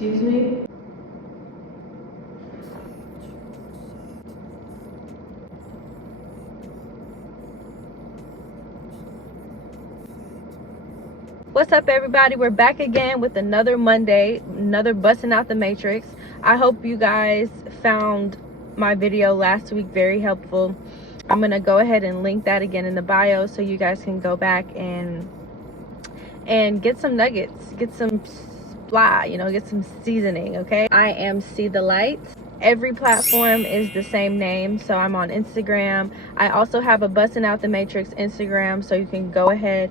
Excuse me? What's up, everybody? We're back again with another Monday, another busting out the matrix. I hope you guys found my video last week very helpful. I'm gonna go ahead and link that again in the bio so you guys can go back and get some nuggets, get some supply, get some seasoning. Okay, I am See the Light. Every platform is the same name, so I'm on Instagram. I also have a Busting Out the Matrix Instagram, so you can go ahead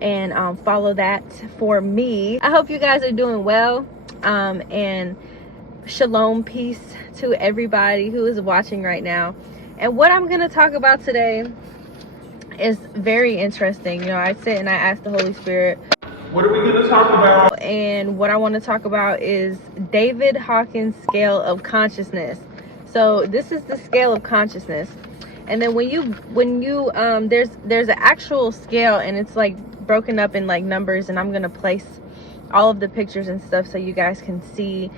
and follow that for me. I hope you guys are doing well, and shalom, peace to everybody who is watching right now. And what I'm gonna talk about today is very interesting. I sit and I ask the Holy Spirit, what are we gonna talk about? And what I want to talk about is David Hawkins' scale of consciousness. So this is the scale of consciousness, and then when you there's an actual scale, and it's like broken up in like numbers, and I'm gonna place all of the pictures and stuff so you guys can see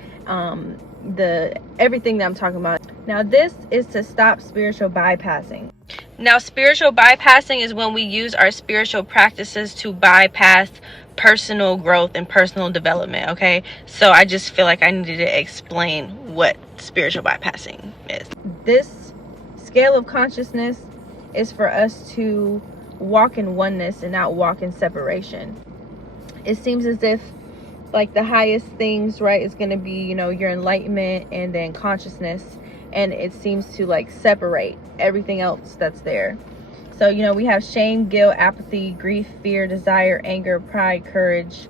everything that I'm talking about. Now this is to stop spiritual bypassing. Now spiritual bypassing is when we use our spiritual practices to bypass personal growth and personal development. Okay, so I just feel like I needed to explain what spiritual bypassing is. This scale of consciousness is for us to walk in oneness and not walk in separation. It seems as if like the highest things, right, is going to be your enlightenment and then consciousness, and it seems to like separate everything else that's there. So we have shame, guilt, apathy, grief, fear, desire, anger, pride, courage,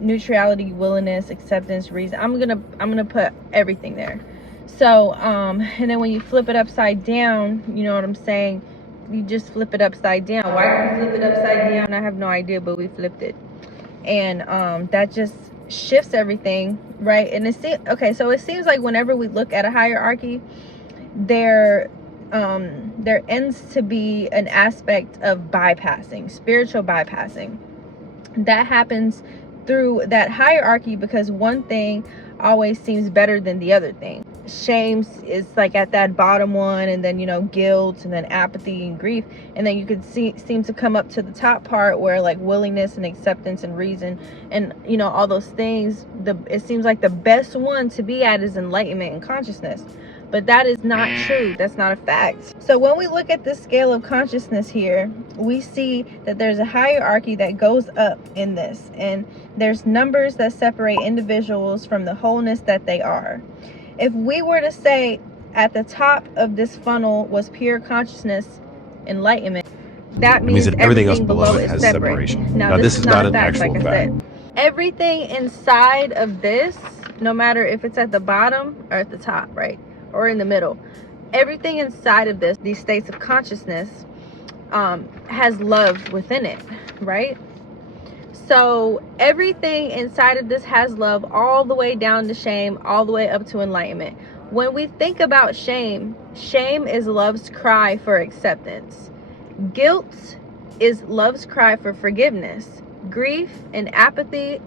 neutrality, willingness, acceptance, reason. I'm gonna put everything there. So and then when you flip it upside down, you know what I'm saying, you just flip it upside down. Why did we flip it upside down? I have no idea, but we flipped it, and that just shifts everything, right? And so it seems like whenever we look at a hierarchy, there ends to be an aspect of bypassing, spiritual bypassing, that happens through that hierarchy, because one thing always seems better than the other thing. Shame is like at that bottom one, and then guilt, and then apathy and grief, and then you could seem to come up to the top part where like willingness and acceptance and reason and all those things. It seems like the best one to be at is enlightenment and consciousness, but that is not true. That's not a fact. So when we look at this scale of consciousness here, we see that there's a hierarchy that goes up in this, and there's numbers that separate individuals from the wholeness that they are. If we were to say at the top of this funnel was pure consciousness, enlightenment, that means that everything else below it has separation. Now this is not an actual fact. Everything inside of this, no matter if it's at the bottom or at the top, right, or in the middle, everything inside of these states of consciousness has love within it, right? So everything inside of this has love, all the way down to shame, all the way up to enlightenment. When we think about shame, shame is love's cry for acceptance. Guilt is love's cry for forgiveness. Grief and apathy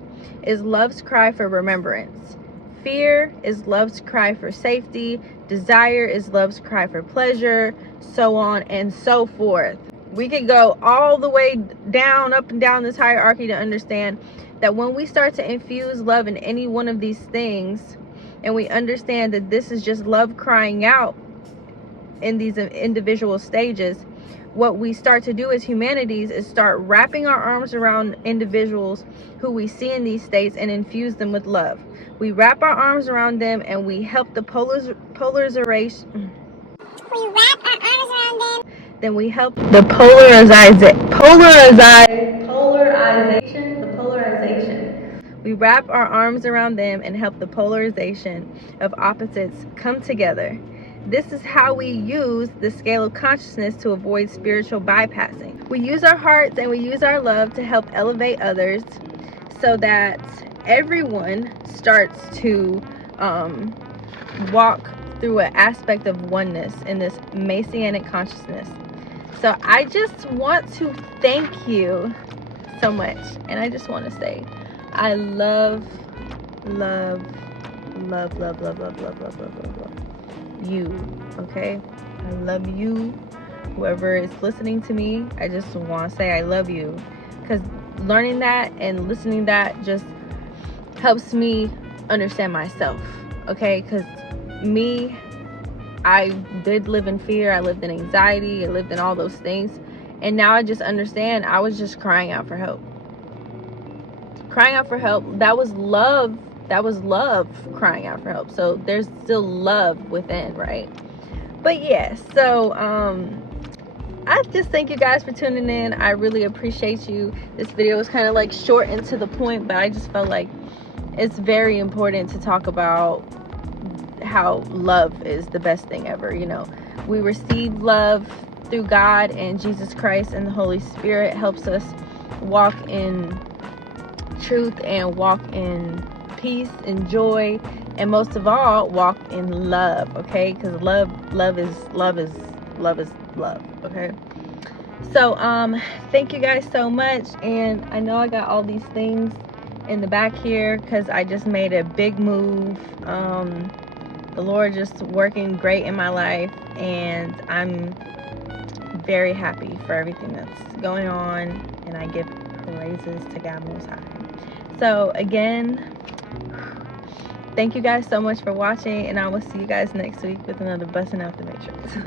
is love's cry for remembrance. Fear is love's cry for safety. Desire is love's cry for pleasure, so on and so forth. We could go all the way down, up and down this hierarchy to understand that when we start to infuse love in any one of these things, and we understand that this is just love crying out in these individual stages, what we start to do as humanities is start wrapping our arms around individuals who we see in these states and infuse them with love. We wrap our arms around them and we help the polarization. We wrap our arms around them. Then we help the polarization. We wrap our arms around them and help the polarization of opposites come together. This is how we use the scale of consciousness to avoid spiritual bypassing. We use our hearts and we use our love to help elevate others, so that everyone starts to walk through an aspect of oneness in this Messianic consciousness. So I just want to thank you so much, and I just want to say I love, love, love, love, love, love, love, love, love, love, love you. Okay? I love you. Whoever is listening to me, I just want to say I love you. Because learning that and listening to that just helps me understand myself. Okay? Because me, I did live in fear. I lived in anxiety. I lived in all those things. And now I just understand I was just crying out for help. Crying out for help. That was love. That was love crying out for help. So there's still love within, right? But yeah, so I just thank you guys for tuning in. I really appreciate you. This video was kind of like short and to the point, but I just felt like it's very important to talk about how love is the best thing ever. You know, we receive love through God, and Jesus Christ and the Holy Spirit helps us walk in truth and walk in peace and joy, and most of all walk in love. Okay, because love is love. Okay, so thank you guys so much. And I know I got all these things in the back here because I just made a big move. The Lord just working great in my life, and I'm very happy for everything that's going on, and I give praises to God Most High. So again, thank you guys so much for watching, and I will see you guys next week with another Busting Out the Matrix.